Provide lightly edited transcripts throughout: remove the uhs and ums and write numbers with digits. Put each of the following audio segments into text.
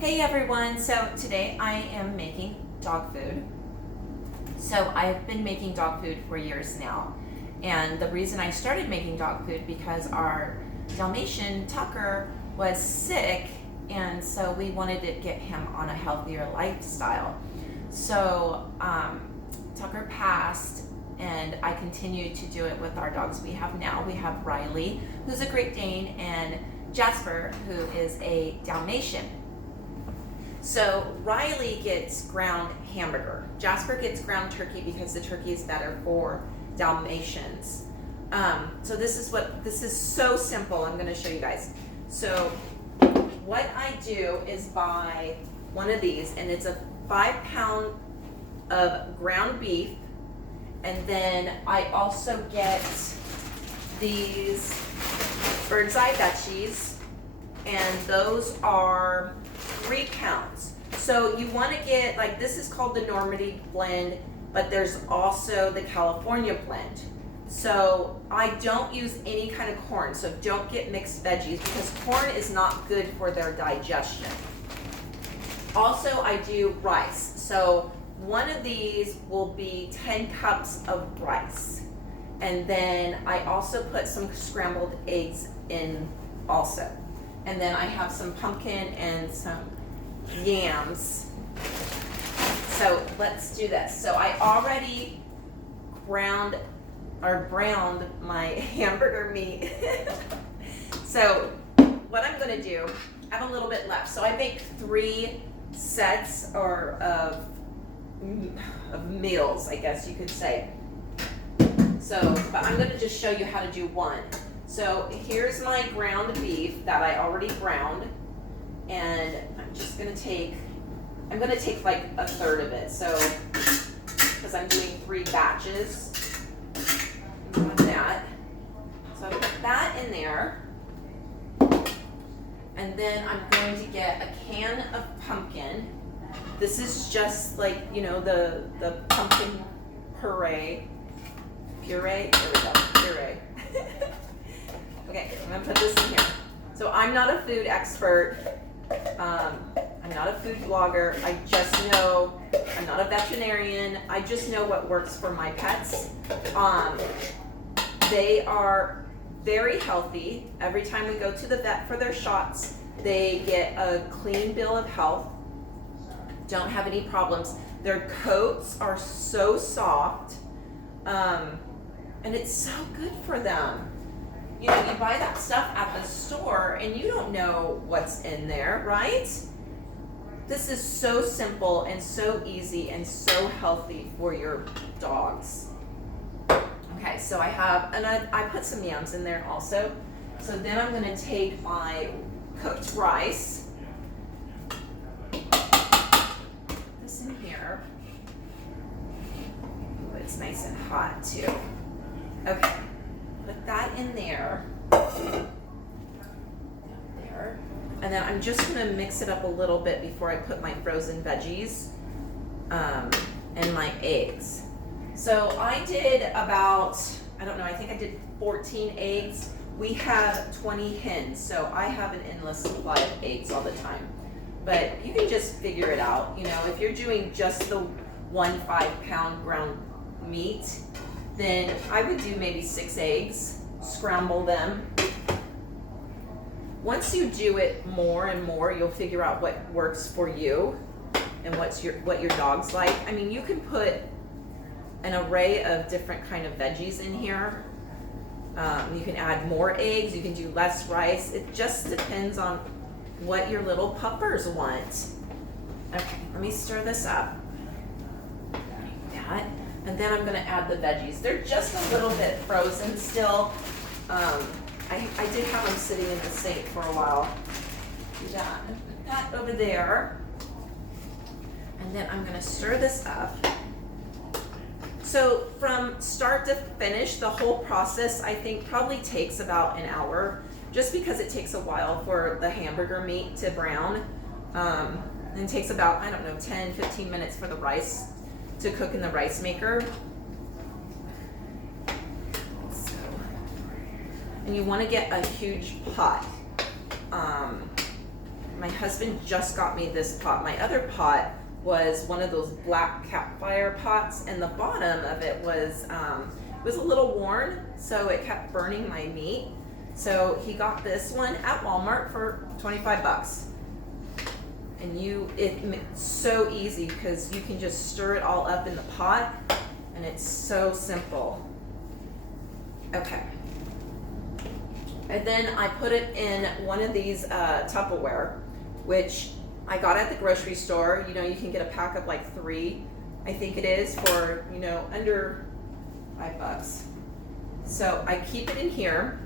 Hey everyone, so today I am making dog food. So I've been making dog food for years now, and the reason I started making dog food because our Dalmatian Tucker was sick, and so we wanted to get him on a healthier lifestyle. So Tucker passed, and I continued to do it with our dogs we have now. We have Riley, who's a Great Dane, and Jasper, who is a Dalmatian. So Riley gets ground hamburger. Jasper gets ground turkey because the turkey is better for Dalmatians. So this is so simple. I'm going to show you guys. So what I do is buy one of these, and it's a 5-pound of ground beef, and then I also get these bird's eye veggies, and those are 3 pounds. So you want to get, like, this is called the Normandy blend, but there's also the California blend. So I don't use any kind of corn, so don't get mixed veggies because corn is not good for their digestion. Also, I do rice. So one of these will be 10 cups of rice. And then I also put some scrambled eggs in also. And then I have some pumpkin and some yams. So let's do this. So I already browned my hamburger meat. So what I'm gonna do, I have a little bit left. So I make 3 sets of meals, I guess you could say. So, but I'm gonna just show you how to do one. So here's my ground beef that I already browned, and I'm gonna take like a third of it. So, because I'm doing 3 batches, like that. So I put that in there, and then I'm going to get a can of pumpkin. This is just like, you know, the pumpkin puree. There we go, puree. Okay, I'm gonna put this in here. So I'm not a food expert. I'm not a food blogger. I just know, I'm not a veterinarian. I just know what works for my pets. They are very healthy. Every time we go to the vet for their shots, they get a clean bill of health. Don't have any problems. Their coats are so soft. And it's so good for them. You know, you buy that stuff at the store and you don't know what's in there, right? This is so simple and so easy and so healthy for your dogs. Okay, so I put some yams in there also. So then I'm gonna take my cooked rice, this in here. Ooh, it's nice and hot too. Okay, put that in there. There. And then I'm just gonna mix it up a little bit before I put my frozen veggies and my eggs. So I did about, I don't know, I think I did 14 eggs. We have 20 hens, so I have an endless supply of eggs all the time. But you can just figure it out. You know, if you're doing just the 1 5-pound ground meat, then I would do maybe 6 eggs, scramble them. Once you do it more and more, you'll figure out what works for you and what your dog's like. I mean, you can put an array of different kind of veggies in here. You can add more eggs, you can do less rice. It just depends on what your little puppers want. Okay, let me stir this up. Like that. And then I'm gonna add the veggies. They're just a little bit frozen still. I did have them sitting in the sink for a while. Do that, put that over there. And then I'm gonna stir this up. So from start to finish, the whole process I think probably takes about an hour, just because it takes a while for the hamburger meat to brown. And it takes about, I don't know, 10, 15 minutes for the rice to cook in the rice maker. So, and you want to get a huge pot. my husband just got me this pot. My other pot was one of those black campfire pots, and the bottom of it was a little worn, so it kept burning my meat. So he got this one at Walmart for 25 bucks. And it's so easy because you can just stir it all up in the pot, and it's so simple. Okay. And then I put it in one of these Tupperware, which I got at the grocery store. You know, you can get a pack of like 3, I think it is, for, you know, under $5. So I keep it in here.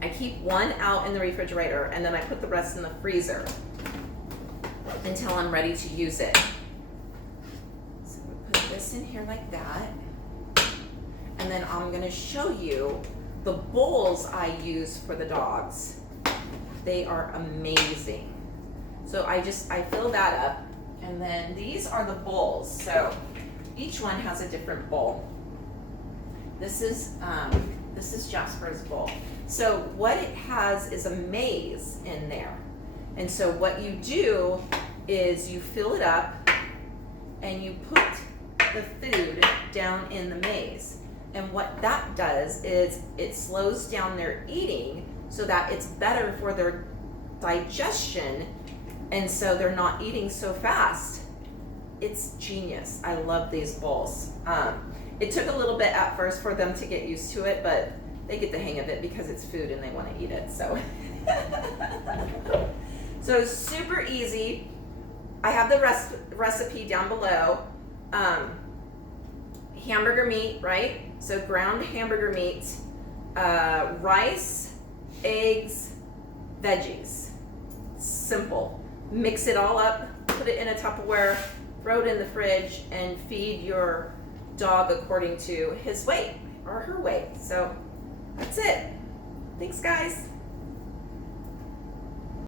I keep one out in the refrigerator, and then I put the rest in the freezer until I'm ready to use it. So we put this in here like that. And then I'm gonna show you the bowls I use for the dogs. They are amazing. So I fill that up, and then these are the bowls. So each one has a different bowl. This is Jasper's bowl. So what it has is a maze in there. And so what you do is you fill it up and you put the food down in the maze. And what that does is it slows down their eating so that it's better for their digestion, and so they're not eating so fast. It's genius. I love these bowls. It took a little bit at first for them to get used to it, but they get the hang of it because it's food and they want to eat it. So, so super easy. I have the recipe down below. Hamburger meat, right? So ground hamburger meat, rice, eggs, veggies. Simple. Mix it all up, put it in a Tupperware, throw it in the fridge, and feed your dog according to his weight or her weight. So that's it. Thanks, guys.